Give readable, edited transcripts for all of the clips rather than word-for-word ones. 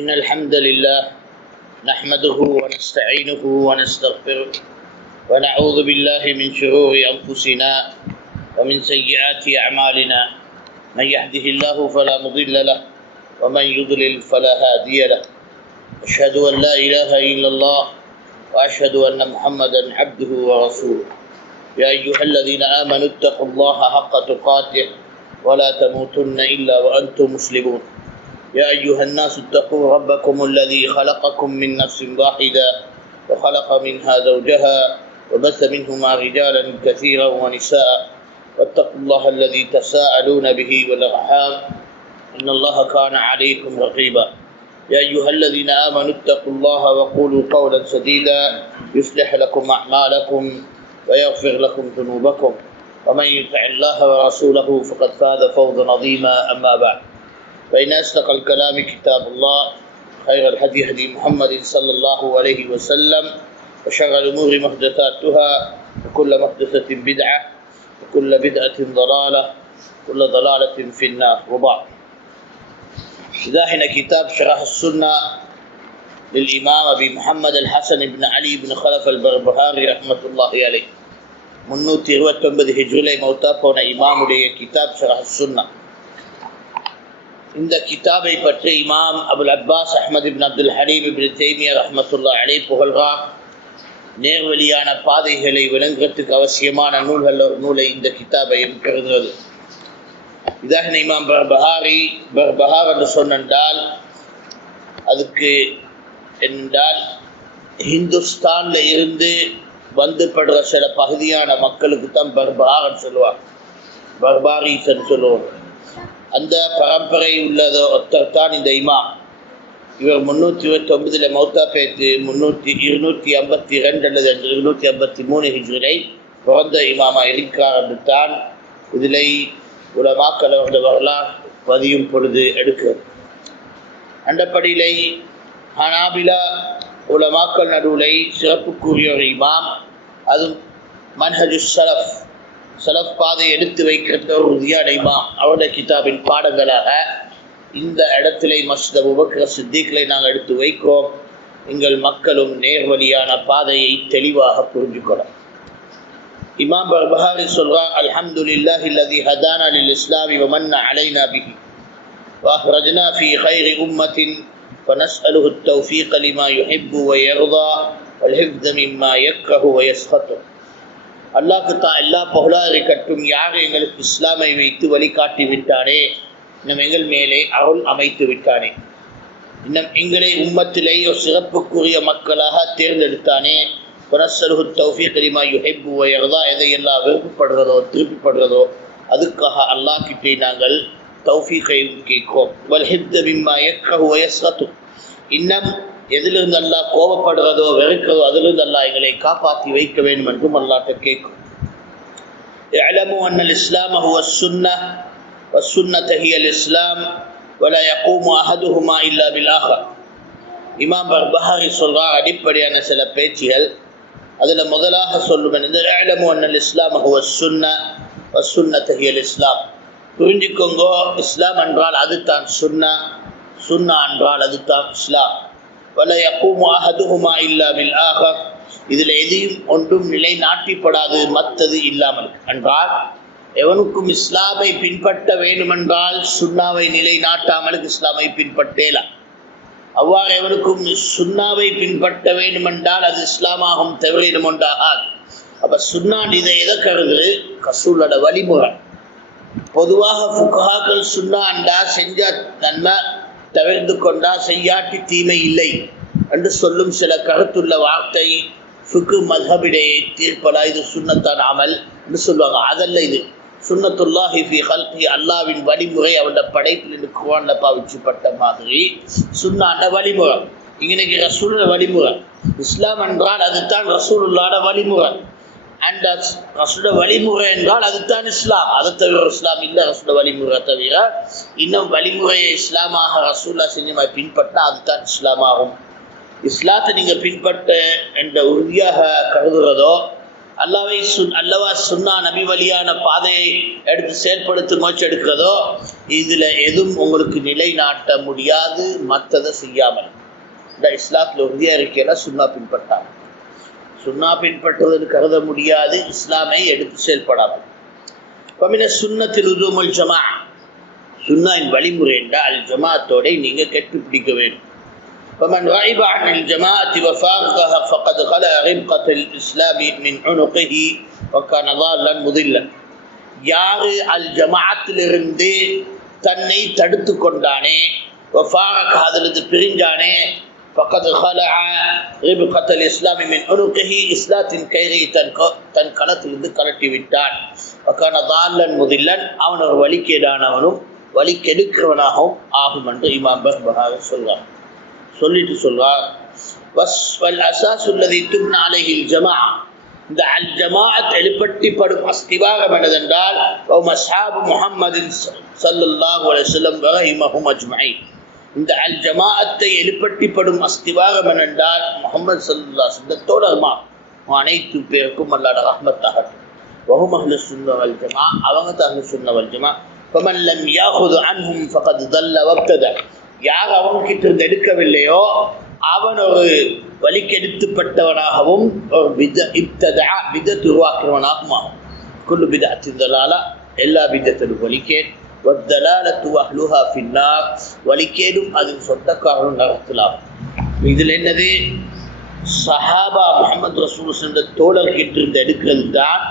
إن الحمد لله نحمده ونستعينه ونستغفره ونعوذ بالله من شرور أنفسنا ومن سيئات أعمالنا. من يهده الله فلا مضل له ومن يضلل فلا هادي له. أشهد أن لا إله إلا الله وأشهد أن محمدا عبده ورسوله. يا أيها الذين آمنوا اتقوا الله حق تقاته ولا تموتن إلا وأنتم مسلمون. يا أيها الناس اتقوا ربكم الذي خلقكم من نفس واحدة وخلق منها زوجها وبث منهما رجالا كثيرا ونساء واتقوا الله الذي تساءلون به والأرحام إن الله كان عليكم رقيبا. يا أيها الذين آمنوا اتقوا الله وقولوا قولا سديدا يصلح لكم أعمالكم ويغفر لكم ذنوبكم ومن يطع الله ورسوله فقد فاز فوزا عظيما. أما بعد فإن أصدق الكلام كتاب الله خير الهدي هدي محمد صلى الله عليه وسلم وشر الأمور محدثاتها وكل محدثة بدعة وكل بدعة ضلالة وكل ضلالة في النار. وبعد إذا هنا كتاب شرح السنة للإمام أبي محمد الحسن بن علي بن خلف البربهاري رحمة الله عليه 329 ஹிஜ்ரிலே மௌத்தா போன இமாமுடைய கிதாப் ஷரஹ் சுன்னா. இந்த கிதாபை பற்றி இமாம் அபுல் அப்பாஸ் அஹ்மத் இப்னு அப்துல் ஹலீம் இப்னு தைமியா ரஹ்மத்துல்லாஹி அலைஹி புகழ்கிறார். நேர்வழியான பாதைகளை விளங்குவதற்கு அவசியமான நூலை இந்த கிதாபையும் கருதுகிறது. இதாக இமாம் பர்பஹார் என்று சொன்னால் அதுக்கு என்றால் ஹிந்துஸ்தான்ல இருந்து வந்து படுற சில பகுதியான மக்களுக்கு தான் பர்பஹார்னு சொல்லுவாங்க, பர்பாரின்னு சொல்லுவாங்க. அந்த பரம்பரை உள்ளதோ ஒருத்தர் இந்த இமாம். இவர் 329 மௌத்தா பேத்து 252 அல்லது 253 ஹிஜ்ரிலை பிறந்த இமாமா இருக்கிறார் என்று தான் இதில் உலமாக்கள் அவருடைய வரலாறு பதியும் பொழுது எடுக்கிறது. அந்தப்படியிலை ஹனாபிலா உலமாக்கள் நடுவிலை சிறப்புக்குரிய ஒரு இமாம். அதுவும் மன்ஹஜு சலஃப் பாதை எடுத்து வைக்கிற ஒரு உறுதியான இமாம். அவருடைய கிதாபின் பாடங்களாக இந்த இடத்திலே மஸ்ஜித் அபூபக்கர் சித்திக்களை நாங்கள் எடுத்து வைக்கிறோம். எங்கள் மக்களும் நேர்வழியான பாதையை தெளிவாக புரிஞ்சுக்கணும். இமாம் பர்பஹாரி சொல்றார், அல்ஹம்துலில்லாஹி அல்லதி ஹதானா லில் இஸ்லாமி வ மன்ன அலைனா பிஹி வ அஹ்ரஜனா ஃபீ கைரி உம்மத்தின் ஃபனஸ்அலுஹு التوفيق لما يحب ويرضى والحفظ مما يكره ويسخط. அல்லாஹ்க்கு தான் எல்லா புகழும் இருக்கட்டும். யார் எங்களுக்கு இஸ்லாமை வைத்து வழிகாட்டி விட்டானே, இன்னும் எங்கள் மேலே அருள் அமைத்து விட்டானே, இன்னும் எங்களை உம்மத்திலே ஒரு சிறப்புக்குரிய மக்களாக தேர்ந்தெடுத்தானே. ஃபனஸ்அலுஹு التوفيق لما يحب ويرضى. எதையெல்லாம் விருப்பப்படுறதோ திருப்பிப்படுறதோ அதுக்காக அல்லாஹ் கிட்டே நாங்கள் தௌஃபீக்கை கேட்கிறோம். வல்ஹிஃப்த மிம்மா யக்ரஹு வயஸ்கத்து. இன்னும் எதிலிருந்து அல்லாஹ் கோபப்படுறதோ வெறுக்கிறதோ அதிலிருந்து அல்லாஹ் எங்களை காப்பாற்றி வைக்க வேண்டும் என்றும் அல்லாஹ்ட்ட கேட்கும். இஅலமு அன்னல் இஸ்லாம ஹுவ ஸுன்னஹ் வஸ்ஸுன்னத ஹியல் இஸ்லாம் வலா யகூமு அஹதுஹுமா இல்லா பில் ஆஹர். இமாம் பர்பஹாரி சொல்றார் அடிப்படையான சில பேச்சுகள். அதில் முதலாக சொல்லும் இஅலமு அன்னல் இஸ்லாம ஹுவ ஸுன்னஹ் வஸ்ஸுன்னத ஹியல் இஸ்லாம். புரிஞ்சுக்கோங்கோ, இஸ்லாம் என்றால் அது தான் சுன்னா, சுன்னா என்றால் அது தான் இஸ்லாம். வலா யகூமு அஹதுஹுமா இல்லா பில் ஆஹர். இதில் எதையும் ஒன்றும் நிலைநாட்டிப்படாது மற்றது இல்லாமல் என்றால், எவனுக்கும் இஸ்லாமை பின்பற்ற வேண்டுமென்றால் சுன்னாவை நிலைநாட்டாமலுக்கு இஸ்லாமை பின்பற்றலாம். அவ்வாறு எவனுக்கும் சுன்னாவை பின்பற்ற வேண்டுமென்றால் அது இஸ்லாமாகும் தவிர ஒன்றாகாது. அப்போ சுன்னான் இதை எதை கருது? ரசூலோட வழிமுறை. பொதுவாக ஃபுக்ஹாக்கள் சுன்னா அண்டா செஞ்ச நன்மை, தவிர்த்து கொண்டா செய்யாட்டி தீமை இல்லை என்று சொல்லும் சில கருத்துள்ள வார்த்தை ஃபுக்கு மத்ஹபிடையை தீர்ப்பலா இது சுன்னத்தான் அமல் என்று சொல்லுவாங்க. அதல்ல இது சுன்னத்துல்லாஹி ஃபீ ஹல்கி. அல்லாஹ்வின் வழிமுறை அவருடைய படைப்பில் குர்ஆன்ல பாவிச்சுப்பட்ட மாதிரி சுன்னாண்ட வழிமுறை. இன்னைக்கு ரசூலோட வழிமுறை. இஸ்லாம் என்றால் அதுதான் ரசூலுல்லாஹ்ட வழிமுறை. அண்ட் ரசூலோட வழிமுறை என்றால் அதுதான் இஸ்லாம். அதை தவிர இஸ்லாம் இல்லை. ரசூலோட வழிமுறை தவிர இன்னும் வழிமுறையை இஸ்லாமாக ரசூல்லா செஞ்சு பின்பற்றால் அதுதான் இஸ்லாமாகும். இஸ்லாத்தை நீங்கள் பின்பற்ற என்ற உறுதியாக கருதுகிறதோ, அல்லவா சுன்னா நபி வழியான பாதையை எடுத்து செயல்படுத்தி முயற்சி எடுக்கிறதோ, இதில் எதுவும் உங்களுக்கு நிலைநாட்ட முடியாது மற்றதை செய்யாமல். இந்த இஸ்லாத்தில் உறுதியாக இருக்கையில சுன்னா பின்பற்றாங்க. சுன்னா பின்பற்றுவதற்கு கருத முடியாது இஸ்லாமை எடுத்து செயல்படாமல். பமின சுன்னத்தில் உதுமுல் ஜமா, சுன்னாவின் வழிமுறை என்றால் அல் ஜமாத்தோட நீங்கள் கெட்டுப்பிடிக்க வேண்டும். فمن غيب عن الجماعة وفارقها فقد خلع ربقة الإسلام من عنقه وكان ضالا مضلا. யாரு அல் ஜமாத்திலிருந்து தன்னை தடுத்து கொண்டானே, வஃபாரக அதிலிருந்து பிரிஞ்சானே, فقد خلع ربقة الإسلام من عنقه, இஸ்லாத்தின் கயிறை தன் களத்திலிருந்து கலட்டி விட்டான். وكان ضالا مضلا, அவன் ஒரு வழிகேடானவனும் வழி கெடுக்கிறவனாகவும் ஆகும் என்று இமாம் பஹ்பஹாரி சொல்றார். சொல்லிட்டு சொல்றார், வல் அஸாஸுல்லதி துப்னா அலைஹில் ஜமாஅ, இந்த அல் ஜமாஅத் எழுப்பட்டிப்படும் அஸ்திவாரம் என்னதென்றால் அஸ்ஹாபு முஹம்மதின் ஸல்லல்லாஹு அலைஹி வஸல்லம் ரஹிமஹும் அஜ்மஈன். இந்த அல் ஜமாஅத்தை எழுப்பட்டிப்படும் அஸ்திவாரம் என்னென்றால் முஹம்மது ஸல்லல்லாஹு அலைஹி வஸல்லம் தோழர்மா அனைத்து பேருக்கும் அல்லாஹ் ரஹ்மத்தாகட்டும். வஹும் அஹ்லுஸ் சுன்னah வல் ஜமாஅ, அவங்க தான் அஹ்லுஸ் சுன்னah வல் ஜமாஅ. ஃபமன் லம் யாஹுது அன்ஹும் ஃபகத் தல்ல வப்தத, யார் அவங்க கிட்ட இருந்து எடுக்கவில்லையோ அவன் ஒரு வழிக்கெடுத்துப்பட்டவனாகவும் ஒரு பிதத் உருவாக்குறவனாகவும் ஆகும். குல்லு பிதஅத்தின் தலாலா, எல்லா பிதத்திலும் வழிகேடு. வத்தலாலத்து அஹ்லுஹா ஃபின்னார், வழிகேடும் அதன் சொந்தக்காரனும் நரகத்திலாகும். இதில் என்னது, சஹாபா முஹம்மது ரசூல் சென்ற தோழர்கிட்ட இருந்து எடுக்கிறது தான்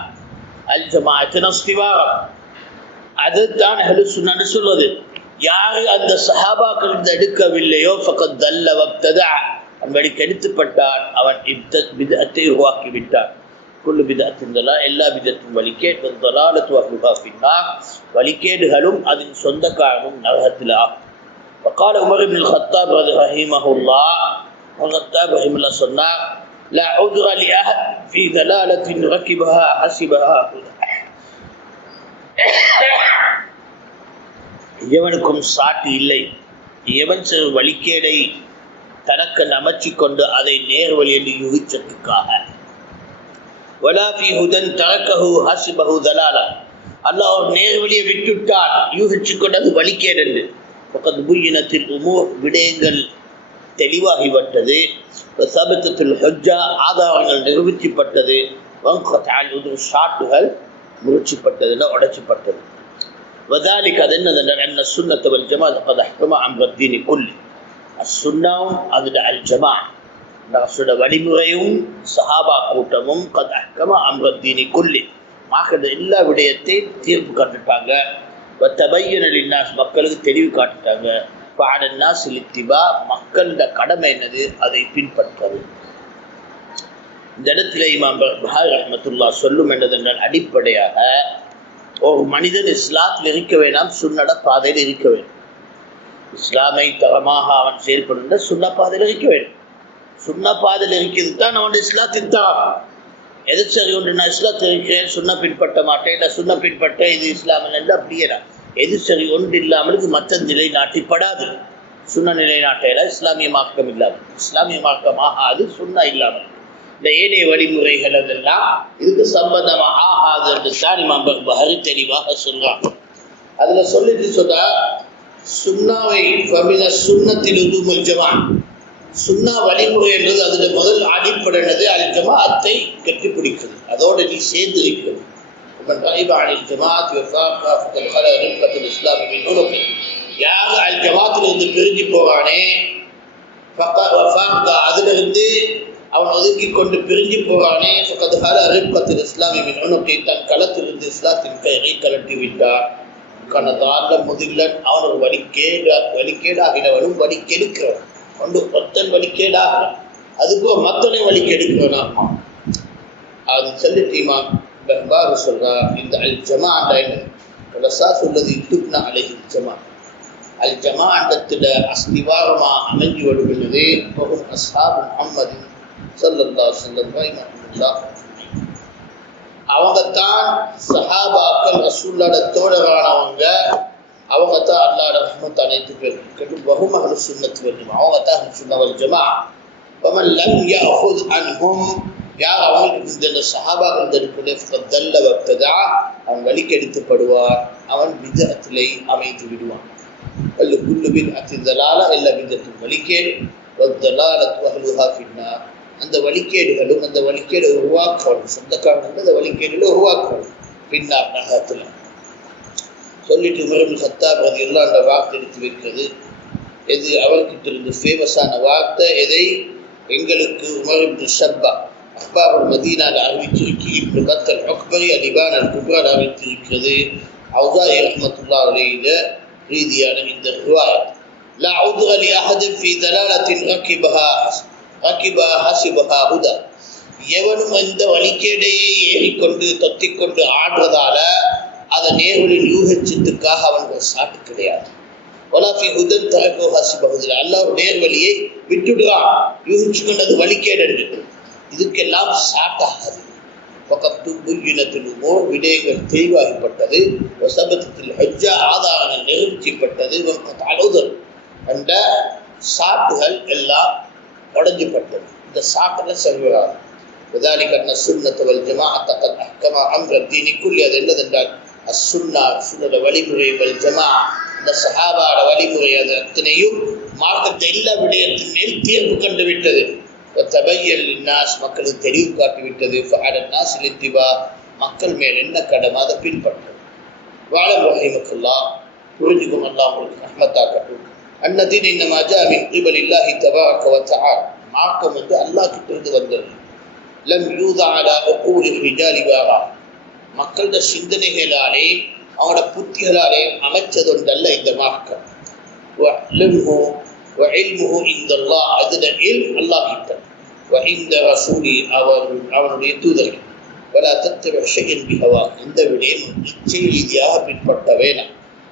அல் ஜமாஅத்தின் அஸ்திவாரம். அதுதான் அஹ்லுஸ் சுன்னஹ்னு சொல்வது. யாரு அந்த சஹாபாக்கள் இருந்து எடுக்கவில்லையோ ஃபகத் தல்ல வப்ததா, அவன் வழிக்கெடுத்துப்பட்டான், அவன் பிதஅத்தை உருவாக்கிவிட்டான். குல்லு பிதஅத்தின் தலாலா, எல்லா பிதத்தும் வழிகேடு. வத்தலாலத்து அஹ்லுஹா ஃபின்னார், வழிகேடுகளும் அதன் சொந்தக்காரனும் நரகத்தில் ஆகும். وقال عمر بن الخطاب رحمه الله, الخطاب رحمه الله சொன்னார், لا عذر لأحد في ضلالة ركبها حسبها, எவனுக்கும் சாட்டு இல்லை எவன் சிறு வழிகேடை தனக்கு அமைச்சிக் கொண்டு அதை நேர்வழி என்று யூகிச்சதுக்காக. வலா ஃபீ ஹுதன் தரக்கஹு ஹஸிபஹு தலாலா, அல்லாஹ் ஒரு நேர்வழியை விட்டுட்டான் யூகிச்சு கொண்டது வழிகேடு என்று. ஃபகத் புய்யினத்தில் உமூர், விடயங்கள் தெளிவாகிவிட்டது. சபத்தத்தில் ஹுஜ்ஜா, ஆதாரங்கள் நிரூபிக்கப்பட்டது. வன்கதஅல் உதுர், ஷாட்டுகள் முறிச்சுப்பட்டது, உடைச்சுப்பட்டது. وذلك أن السنة والجماعة قد أحكم أمر الدين كله. السنة அது அல் ஜமாஅ, நபியோட வழிமுறையும் சஹாபா கூட்டமும் قد أحكم أمر الدين كله, மார்க்க எல்லா விடயத்தையும் தீர்ப்பு காட்டுட்டாங்க. وتبين للناس, மக்களுக்கு தெளிவு காட்டுட்டாங்க. فعلى الناس الاتباع, மக்களோட கடமை என்னது, அதை பின்பற்றுவது. இந்த இடத்துல இமாம் பஹாரி ரஹ்மத்துல்லாஹ் சொல்லும் என்னதென்றால், அடிப்படையாக ஒரு மனிதன் இஸ்லாத்தில் இருக்க வேண்டாம், சுன்னட பாதையில் இருக்க வேண்டும். இஸ்லாமை தரமாக அவன் செயல்படுகின்ற சுன்ன பாதையில் இருக்க வேண்டும். சுன்ன பாதையில் இருக்கிறது தான் அவன் இஸ்லாத்தின் தரம். எது சரி ஒன்று, நான் இஸ்லாத்தில் இருக்கிறேன், சுன்ன பின்பற்ற மாட்டேன், இல்லை சுன்ன பின்பற்ற இது இஸ்லாமில் என்று அப்படியேடா. எது சரி ஒன்று இல்லாமலுக்கு மற்ற நிலை நாட்டிப்படாது. சுன்ன நிலை நாட்டையில இஸ்லாமிய மார்க்கம் இல்லாமல், இஸ்லாமிய மார்க்கமாக அது சுன்னா இல்லாமல் இந்த ஏனைய வழிமுறைகள் அதெல்லாம் இதுக்கு சம்பந்தமாக ஆகாது என்று தான் இமாம் பஹாரி தெளிவாக சொல்றாங்க. அதுல சொல்லிட்டு சொன்னா, சுன்னாவை சுன்னத்தில் உதுமுல் ஜமாஅ, சுன்னா வழிமுறை என்றது அதுல முதல் அடிப்படையானது அல் ஜமாஅத்தை கட்டிப்பிடிக்கிறது, அதோடு நீ சேர்ந்து இருக்கிறது. யார் அல் ஜமாஅத்திலிருந்து பிரிஞ்சு போவானே, அதிலிருந்து அவன் ஒதுக்கி கொண்டு பிரிஞ்சு போவானே, தன் களத்திலிருந்து இஸ்லாத்தின் கயிறை கலட்டி விட்டார். கனதார்ல முதில்லன், அவன் ஒரு வழிகேடாகினவனும் வழி கெடுக்கிறவன் கொண்டு ஒத்தன் வழிகேடாகிறான், அதுபோல மத்தனை வழி கெடுக்கிறவனாக. அது சொல்லிட்டீமா பஹ்பாரு சொல்றார், இந்த அல் ஜமாஅ சொல்லது துப்னா அலைஹில் ஜமாஅ, அல் ஜமாஅத்தில அஸ்திவாரமா அமைஞ்சு வருகிறது. அஸ்ஹாபு முஹம்மதின் ஸல்லல்லாஹு அலைஹி வஸல்லம், அவங்க தான் சஹாபாக்கள், ரசூலுல்லாஹ் தோழரானவங்க, அவங்க தான் அல்லாஹ் ரஹ்மத் அனைத்து பேருக்கு. வஹும் அஹ்லுஸ் சுன்னத் வல் ஜமாஅ, அவங்க தான் அஹ்லுஸ் சுன்னத் வல் ஜமாஅ. வமன் லம் யாஹுத் அன்ஹும், யார் அவங்களுக்கு இந்த சஹாபாக்கள் இருக்கிற தல்ல வப்ததா, அவன் வழிக்கு எடுத்துப்படுவார், அவன் பிதஅத்திலே அமைந்து விடுவான். குல்லு பித்அத்தின் தலாலா, எல்லா பிதஅத்தும் வழிகேடு. வத்தலாலத்து அஹ்லுஹா ஃபின்னார், அந்த வழிகேடுகளும் அந்த வழிகேடு உருவாக்கணும், சொந்தக்காரன் அந்த வழிகேடுகளை உருவாக்கணும் பின்னார் நகரத்தில் சொல்லிட்டு உமர் இப்னு கத்தாப் ரலியல்லாஹு அன்ஹு அந்த வார்த்தை எடுத்து வைக்கிறது. எது அவர்கிட்ட இருந்து ஃபேமஸான வார்த்தை, எதை எங்களுக்கு உமர் இப்னு ஷப்பா அக்பார் மதீனால அறிவிச்சிருக்கு, இப்னு பத்தல் அக்பரி அலிபான் அல் குப்ரால் அறிவித்திருக்கிறது. அவுஸாஇ ரஹ்மத்துல்லாஹி அலைஹி ரீதியான இந்த ரிவாயத், லா உத்ர லி அஹதின் ஃபீ தலாலத்தின் ரகிபஹா ஹஸிபஹா ஹுதா, எவனும் இந்த வழிகேடையே ஏறிக்கொண்டு தொத்திக்கொண்டு ஆடுறதால அதை நேர்வழியில் யூகிச்சதுக்காக அவனுக்கு சாட்டு கிடையாது. வலாஃபி ஹுதன் தரக்கோ ஹஸிபஹுதா, அல்லாஹ் நேர்வழியை விட்டுடுறான் யூகிச்சு கொண்டது வழிகேடு. இதுக்கெல்லாம் சாட்டாகாது. விடயங்கள் தெளிவாகப்பட்டது, ஆதாரங்கள் நிகழ்ச்சிப்பட்டது, என்ற சாட்டுகள் எல்லாம் உடைஞ்சப்பட்டது. இந்த சாட்டுல சரிவராது. وذلك أن السنة والجماعة قد أحكم أمر الدين كله. அது என்னதென்றால் அஸ்ஸுன்னா, சுன்னத வழிமுறை, வல் ஜமாஅ, இந்த சஹாபாட வழிமுறை, அது அத்தனையும் மார்க்கத்தை எல்லா விடயத்தின் மேல் தீர்வு கண்டு விட்டது. தபையல் லின்னாஸ், மக்களுக்கு தெளிவு காட்டிவிட்டது. ஃபஅலன் நாஸ் லித்திபா, மக்கள் மேல் என்ன கடமை அதை பின்பற்றது. வஅலம் ரஹிமக்குல்லாஹ், புரிஞ்சுக்கும் அல்லாஹ் உங்களுக்கு ரஹ்மத்தாக்கட்டும். அன்னதீன் இன்னமா ஜாஅ மின் கிபலில்லாஹி தபாரக வ தஆலா, மார்க்கம் வந்து அல்லாஹ் கிட்ட இருந்து வந்தது. லம் யூதா அலா உகூலி ரிஜாலி வாரா, மக்களோட சிந்தனைகளாலே அவங்களோட புத்திகளாலே அமைச்சதொன்றல்ல இந்த மார்க்கம். وعلمه عند الله, அதுல இல்ம் அல்லாஹ் கிட்ட, وعند رسوله, அவனுடைய தூதர். ولا تتبع شيئا بهوى, இந்த விடயம் இச்சை ரீதியாக பின்பற்ற வேணாம்.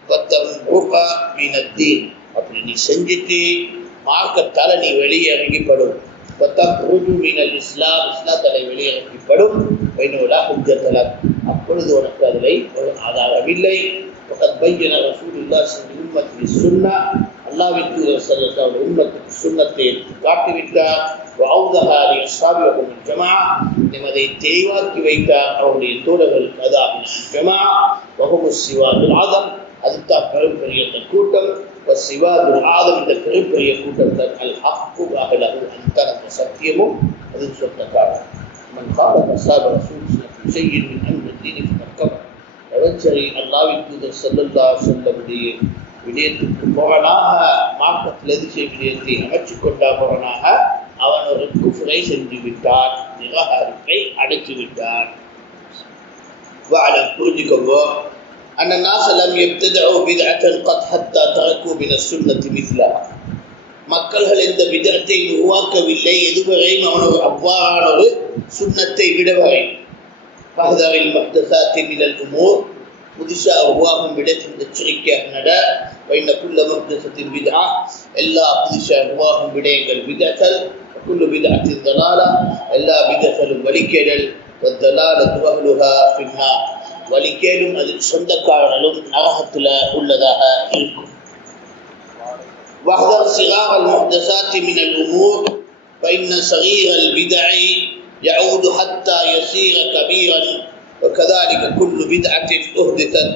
وتمرق من الدين, அப்படி நீ செஞ்சுட்டு மார்க்கத்தால நீ வெளியே இறங்கிப்படும். وتخرج من الاسلام, இஸ்லாத்தால வெளியே இறங்கிப்படும். وإنه لا حجة لك, அப்பொழுது உனக்கு அதில் ஒரு ஆதாரமில்லை. وقد بين رسول الله صلى الله عليه وسلم بالسنة, அல்லாஹ்வின் தூதர் ஸல்லல்லாஹு அலைஹி வஸல்லம் உம்மத்துக்கு சுன்னத்தை காட்டிவிட்டார். வஅவுதஹா லி அஸ்ஹாபிஹி மின் ஜமாஅ, நிமதை தெளிவாக்கி வைத்தார் அவருடைய தோழர்களுக்கு. அதாவது ஜமாஅ வஹுமுஸ் சிவாதுல் ஆதம், அதுதான் பெரிய கூட்டம். சிவாதுல் ஆதம், இந்த பெரிய கூட்டத்தால் அல் ஹக்கு அஹ்லஹு, அந்த சத்தியமும் அது சொந்தக்காரர். மன் கால அஸ்ஹாப ரசூல் ஷைஇன் மின் அம்ரி தீனி ஃபக்கர், எவச்சரி அல்லாஹ்வின் தூதர் ஸல்லல்லாஹு அலைஹி வஸல்லம் விடயத்துக்கு போகனாக மார்க்கத்தில் எதிர்ச்சி விடயத்தை அமைச்சு கொண்டா போகனாக அவன் ஒரு குஃப்ரை செஞ்சு விட்டான், நிராகரிப்பை அடைச்சு விட்டான். புரிஞ்சுக்கோங்க, அன்ன நாஸ லம் யப்ததஉ பித்அத்தன் கத் ஹத்தா தரக்கு மின சுன்னத்தி மிஸ்லஹா, மக்கள்கள் இந்த பித்அத்தை உருவாக்கவில்லை எதுவரையும் அவனோட அவ்வாறான ஒரு சுன்னத்தை விடவரை. ஃபஹதரில் முஹ்தஸாத்தி மினல் உமூர், புதுசாக உருவாகும் விடத்தின் எச்சரிக்கையாக நட. வைன குல்ல முஹ்தஸத்தின் பித்ஆ, எல்லா புதுசாக உருவாகும் விடயங்கள் பித்அத்தல். குல்லு பித்அத்தின் தலாலா, எல்லா பித்அத்தலும் வழிகேடல். வத்தலாலத்து அஹ்லுஹா ஃபின்னார், வழிகேடும் அதில் சொந்தக்காரர்களும் நரகத்தில் உள்ளதாக இருக்கும். வஹ்தர் சிகார் முஹ்தஸாத்தி மினல் உமூர் ஃபஇன்ன ஸகீரல் பித்அ يعود حتى يصير كبيرا وكذلك كل بدعة أحدثت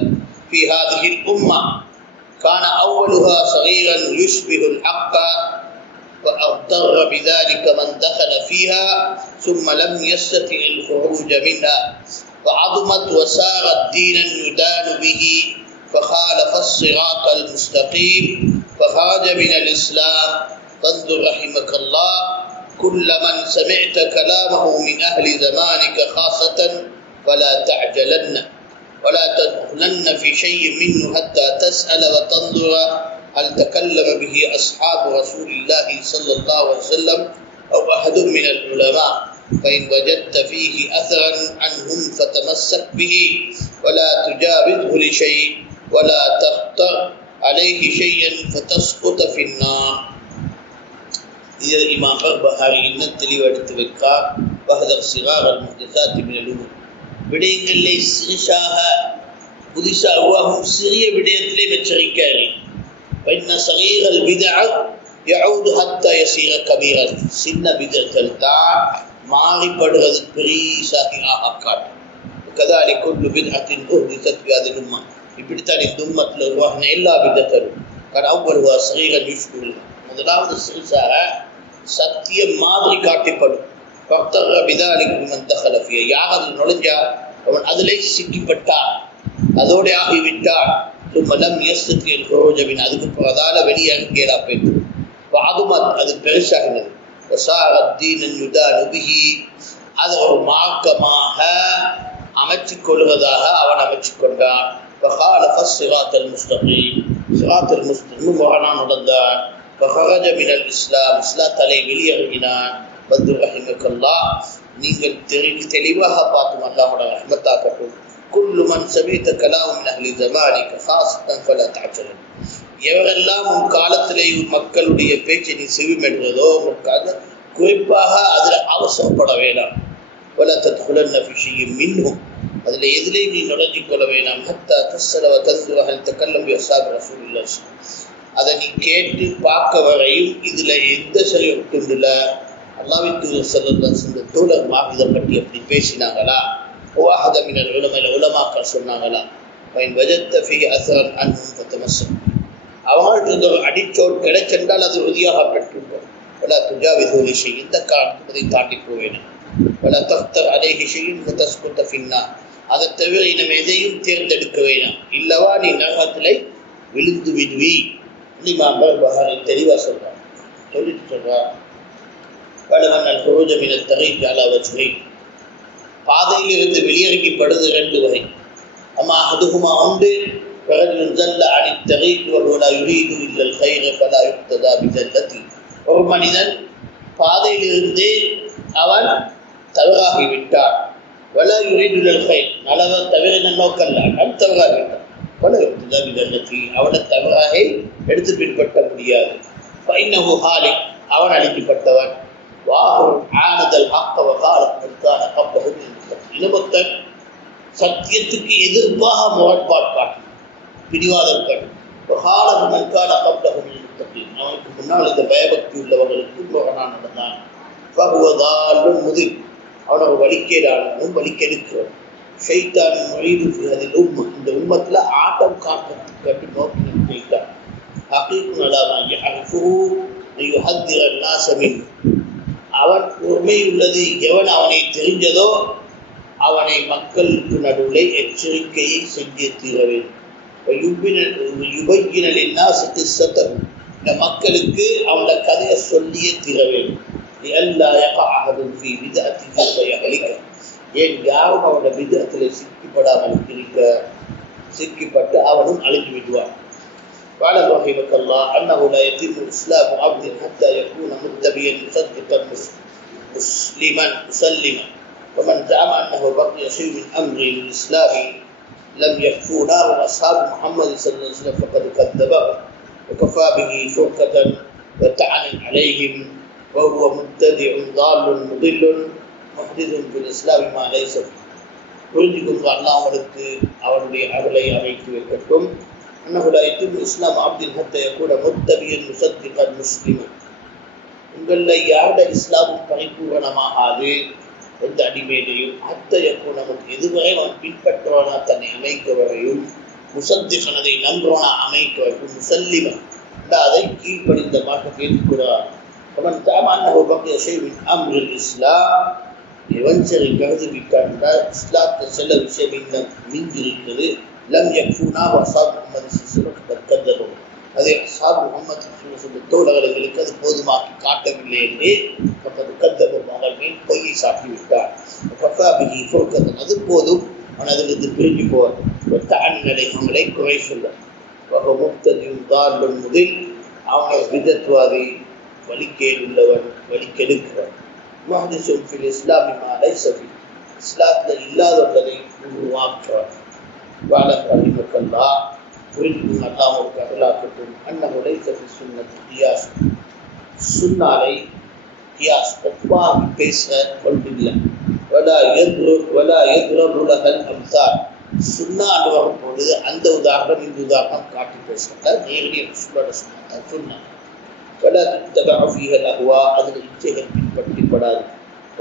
في هذه الأمة كان أولها صغيرا يشبه الحق فأضطر بذلك من دخل فيها ثم لم يستطع الخروج منها فعظمت وصارت دينا يدان به فخالف الصراط المستقيم فخرج من الإسلام. فانظر رحمك الله كل من سمعت كلامه من أهل زمانك خاصة فلا تعجلن ولا تدخلن في شيء منه حتى تسأل وتنظر هل تكلم به أصحاب رسول الله صلى الله عليه وسلم أو أحد من العلماء، فإن وجدت فيه أثرا عنهم فتمسك به ولا تجاوزه لشيء ولا تختر عليه شيئا فتسقط في النار. إذا الإمام البخاري இன்னும் தெளிவாக எடுத்து வைக்கார். வஹதர் சிகார் அல் முஹ்தஸாத்தி மினல் உமூர், விடயங்களிலே சிறிசாக புதுசாக உருவாகும் சிறிய விடயத்திலே எச்சரிக்கையார்கள். فإن صغير البدع يعود حتى يصير كبيرا, சின்ன பிதஅத்கள் தான் மாறிப்படுவது பெரிசாகி ஆகாது. كذلك كل بدعة أحدثت في هذه الأمة, இப்படித்தான் இந்த உம்மத்தில் உருவாகின எல்லா விதத்தரும் அவ்வளவா ஸ்ரீகள் யூஸ்ஃபுல். முதலாவது சிறுசாக சத்தியம் மாதிரி காட்டப்படும். யார் அதில் நுழைஞ்சா அவன் அதிலே சிக்கிப்பட்டான், அதோட ஆகிவிட்டான். மலம் யோஜபின் அதுக்கு அதால வெளியாக கேடா போயிட்டு அதுமத் அது பெருசாகினது. அதை ஒரு மார்க்கமாக அமைச்சு கொள்வதாக அவன் அமைச்சு கொண்டான். நடந்தான். இஸ்லாத்தலை வெளியேறினான். நீங்கள் தெளிவாக பார்த்தும் அல்லாஹ்வோட ரஹ்மத்தாக்கட்டும். كل من سمعت كلام من اهل زمانك خاصه فلا تعجل. எவரெல்லாம் உன் காலத்திலே மக்களுடைய பேச்சை நீ செவிமெடுவதோ குறிப்பாக அதில் அவசரப்பட வேண்டாம். ولا تدخلن في شيء منهم அதில் எதிலையும் நீ நுழைஞ்சு கொள்ள வேண்டாம். حتى تسأل وتنظر هل تكلم بأصحاب رسول الله. அதை நீ கேட்டு பார்க்க வரையும் இதுல எந்த சரி ஒட்டுல அல்லாஹ்வின் தூதர் ஸல்லல்லாஹு அலைஹி வஸல்லம் தோழர்மாக இதை பற்றி அப்படி பேசினாங்களா? உலமாக்கள் சொன்னாங்களா? அவங்கள்ட்ட அடிச்சோர் கிடைச்சென்றால் அது உறுதியாக பெற்றுள்ளோம். இந்த காரணத்தை தாண்டி போவேன். அதை தவிர இனம் எதையும் தேர்ந்தெடுக்க வேணாம். இல்லவா நீ நரகத்திலே விழுந்து விடுவி. தெளிவா சொல்றான். சொல்லிட்டு சொல்றான் பாதையிலிருந்து வெளியேறப்படுது ரெண்டு வகை. அம்மா அதுகுமா உண்டு. ஒரு மனிதன் பாதையிலிருந்து அவன் தவறாகிவிட்டான். நலவை தவிர நோக்கல்ல அவன் தவறாகிவிட்டான். அவனை தவறாக எடுத்து பின்பற்ற முடியாது. அவன் அழிக்கப்பட்டவன். சத்தியத்துக்கு எதிர்ப்பாக முரண்பாடு பிடிவாதம் காட்டும். அவனுக்கு முன்னால் இந்த பயபக்தி உள்ளவர்களுக்கு நடந்தான். முதிர் அவனோட வலிக்கேடானும் வலிக்கெடுக்கிறோம். ஷைத்தானின் மொழிது அதில் இந்த உம்மத்தில் ஆட்டம் காட்டு நோக்கி நிற்கிறான். அவன் உண்மை உள்ளது. எவன் அவனை தெரிஞ்சதோ அவனை மக்களுக்கு நடுவில் எச்சரிக்கையை செஞ்சு தீர வேண்டும். இந்த மக்களுக்கு அவனோட கதையை சொல்லியே தீர வேண்டும். ஏன் யாரும் அவனோட விதத்தில் சிக்கிப்படாமல் சிக்கிப்பட்டு அவனும் அழிஞ்சு விடுவான். قال رحمك الله أنه لا يتم إسلام عبد حتى يكون متبيا مصدقا مسلما ومن زعم أنه بقي شيء من أمر الإسلام لم يكفونا وأصحاب محمد صلى الله عليه وسلم فقد كذبه وكفى به فرقة وتعن عليهم وهو مبتدع ضال مضل محدث في الإسلام ما ليس فيه. புரிஞ்சுக்கும் அல்லாஹ் அவனுக்கு அவனுடைய அருளை அமைத்து வைக்கட்டும். أنه لا يتم إسلام عبد حتى يكون متبيا مصدقا مسلما. உங்களில் யாரோட இஸ்லாமும் பரிபூரணமாகாது எந்த அடிமையிலையும் அத்தையக்கூட நமக்கு எதுவரை அவன் பின்பற்றுவானா தன்னை அமைக்க வரையும் முசத்திகன் அதை நம்புவானா அமைக்க வரைக்கும் முசல்லிமன் அதை கீழ்ப்படிந்தமாக கேட்டுக்கூடாது. அவன் தாமான அம்ரில் இஸ்லாம் எவன் சரி கருது விட்டான் என்றால் இஸ்லாத்தை சில விஷயம் இன்னும் மிஞ்சிருக்கிறது. லம் யக்ஃபூனா வஸாப் முஹம்மது ஸல்லல்லாஹு கதபு அதை அஸ்ஹாப் முஹம்மது தோழர்களுக்கு அது போதுமாக்கி காட்டவில்லை என்று கதபு அவர்கள் பொய்யை சாட்டிவிட்டார். அது போதும் அவன் அதிலிருந்து பிரிஞ்சு போவார். தாழ்நிலை அவங்களை குறை சொல்ல முதல் அவனை விதத்வாதி வலிக்கேடுள்ளவன் வலிக்கெடுக்கிறவன். இஸ்லாத்தில் இல்லாத உள்ளதை உருவாக்குவார். அல்லாஹ்வுக்கு அருளாக்கட்டும். அன்னமுலை சுன்னத் கியாஸ் சுன்னாலை கியாஸ் தப்பாகி பேச கொண்டில்லை. சுண்ணாண்டு வரும்பொழுது அந்த உதாரணம் இந்த உதாரணம் காட்டி பேசுகிற நேரடியாக சொன்ன அதில் இச்சைகள் பின்பற்றப்படாது.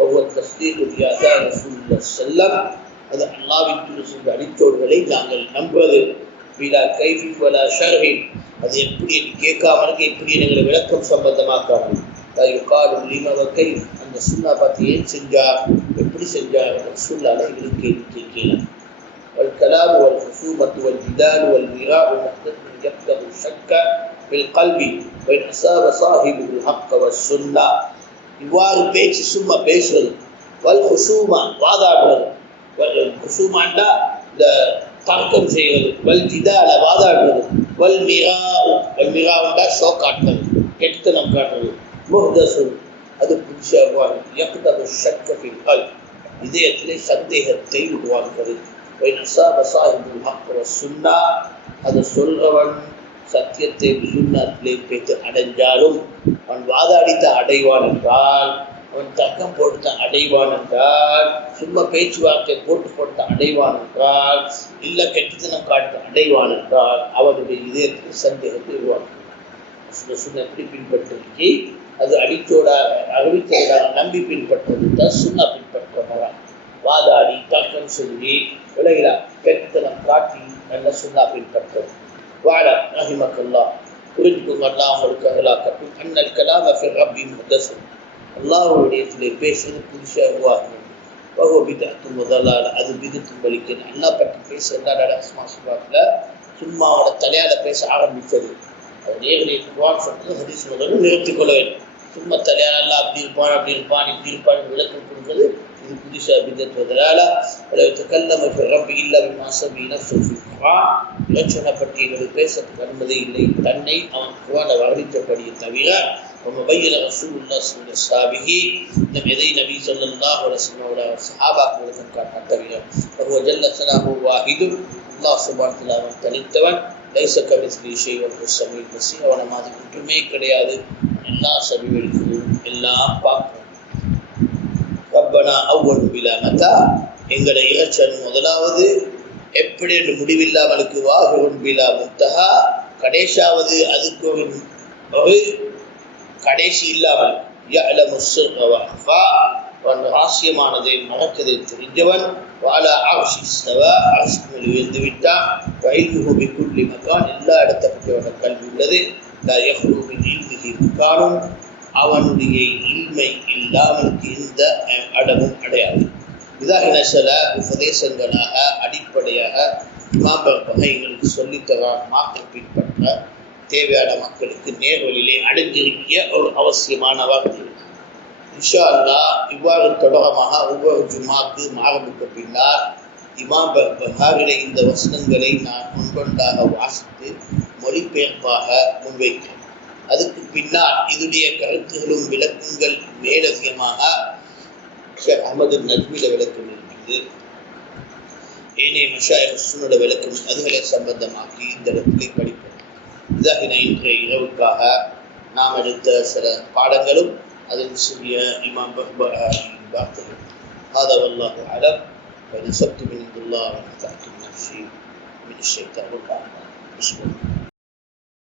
ஒவ்வொரு தஸ்தீக் அது அல்லாஹ்வின் அடித்தோடுகளை நாங்கள் நம்புவது. பிலா கைஃபி வலா ஷர்ஹி, அது எப்படி கேட்காமலுக்கு எப்படி எங்களை விளக்கம் சம்பந்தமாக்காமல் யுகாலும் லிம வகை, அந்த சுண்ணா பார்த்து ஏன் செஞ்சார் எப்படி செஞ்சார் சொல்லாத எங்களுக்கு கேட்கலாம். والكلام والخصومة والجدال والمراء محدث يفتح الشك في القلب وإن أصاب صاحبه الحق والسنة. இவ்வாறு பேச்சு சும்மா பேசுவது, வல் ஹுசூமா வாதாடுவது, ஹுசூமாண்டா இந்த தர்க்கம் செய்வது, வல் ஜிதால வாதாடுவது, வல் மிராவுண்டா ஷோ காட்டுறது, கெட்டனம் காட்டுறது, முஹ்தஸு அது புதுசாக யக்தபு ஷக்க ஃபில் கல்ப், இதயத்திலே சந்தேகத்தை உருவாக்குறது. சுன்னா, அது சொல்றவன் சத்தியத்தை சுண்ணத்திலே பேச்சு அடைஞ்சாலும் அவன் வாதாடித்த அடைவான் என்றால், அவன் தர்க்கம் போட்டு அடைவான் என்றால், சும்மா பேச்சுவார்த்தை போட்டு அடைவான் என்றால், இல்ல கெட்டுத்தனம் காட்டு அடைவான் என்றால், அவனுடைய இதயத்தில் சந்தேகத்தை உருவாக்குவான். சுண்ணத்தை பின்பற்றி அது அடிச்சோடாக அறிவித்தோடாக நம்பி பின்பற்றது தான் சுண்ணா பின்பற்றவரான். வாதாடி தர்க்கம் சொல்லி விலகிலா கெட்டனம் காட்டி நல்ல சுண்ணா பின்பற்றது. வாழ ரஹிமக்கல்லா, புரிஞ்சுக்கோங்க, அல்லாஹ் உங்களுக்கு அகலாக்கட்டும். அன்னல் கலாம ஃபிர் ரப்பி முஹ்தஸு, அல்லாஹ்வுடையத்திலே பேசுறது புதுசாக உருவாகும். வஹுவ பித்அத்துன் வ தலால, அது பித்அத்தும் வலிக்குது. அல்லாஹ் பற்றி பேசுறதா அஸ்மா சுபாத்துல சும்மாவோட தலையால பேச ஆரம்பித்தது. அது நேரடிய குர்ஆன் சொல்றது, ஹதீஸ் சொல்றது, நிறுத்திக் கொள்ள வேண்டும். சும்மா தலையால அல்லாஹ் அப்படி இருப்பான் இப்படி இருப்பான் விளக்கம் கொடுக்கிறது, இது புதுசா பித்அத் வ தலாலா. வலா யதகல்லமு ஃபிர் ரப்பி இல்லா பிமா ஸமி நஃப்ஸு ஃபில் குர்ஆன், இலட்சண பட்டியல்கள் பேசத்துக்கு அனுமதி இல்லை, தன்னை அவன் குர்ஆனை வர்ணித்தபடியே தவிர. ومبين رسول الله صلى الله عليه وسلم நம் எதை நபி ஸல்லல்லாஹு அலைஹி வஸல்லம் சஹாபாக்களுக்கு காட்ட தவிர. وهو جل ثناؤه واحد, அல்லாஹ் சுப்ஹானஹு வ தஆலா தனித்தவன். லைஸ கமிஸ்லிஹி ஷைஉன் வஹுவ ஸமீஉல் பஸீர், அவன மாதிரி ஒன்றுமே கிடையாது, எல்லா செவிவெளிக்கும் எல்லாம் பார்க்கும். ரப்பனா அவ்வலு பிலா மதா, எங்களை இறைச்சன் முதலாவது எப்படி என்று முடிவில்லாமலுக்கு, வாஹிருன் பிலா முத்தஹா, கடைசியாவது அதுக்கு ஒரு கடைசி இல்லாமல், யஅலமு ஸிர்ர வ அஃபா, ரகசியமானதை மறக்கதை தெரிஞ்சவன். வாலா அர்ஷி இஸ்தவா, அர்ஷின் மேல் உயர்ந்து விட்டான். வஇல்முஹு பிகுல்லி மகான், எல்லா இடத்தப்பட்டவன கல்வி உள்ளது. லா யஹ்ரு மின் இல்மிஹி மகானுன், அவனுடைய இல்மை இல்லாமலுக்கு எந்த இடமும் அடையாது. இதாக சில உபதேசங்களாக அடிப்படையாக இமாம் பர்பஹா எங்களுக்கு சொல்லித்தரான். மாற்றம் பின்பற்ற தேவையான மக்களுக்கு நேர்வழியிலே அடைஞ்சிருக்கிய ஒரு அவசியமான வார்த்தை. இன்ஷா அல்லாஹ் இவ்வாறு தொடரமாக ஒவ்வொரு ஜும்மாக்கு ஆரம்பித்த பின்னால் இமாம் பர்பஹாவிலே இந்த வசனங்களை நான் ஒன்றொன்றாக வாசித்து மொழிபெயர்ப்பாக முன்வைக்கிறேன். அதுக்கு பின்னால் இதனுடைய கருத்துகளும் விளக்கங்கள் மேலதிகமாக ஷேக் அஹ்மது நஜ்மில விளக்கம் இருக்கிறது. ஏனைய மஷாயிக் சுன்னோட விளக்கம் அதுகளை சம்பந்தமாக்கி இந்த இடத்திலே படிப்போம். இதாக இன்றைய இரவுக்காக நாம் எடுத்த சில பாடங்களும் அதில் சிறிய இமாம் பர்பஹாவின் வார்த்தைகள். هذا والله أعلم ونسبت من عند الله ونفعت بنفسي من الشيطان الرجيم. بسم الله.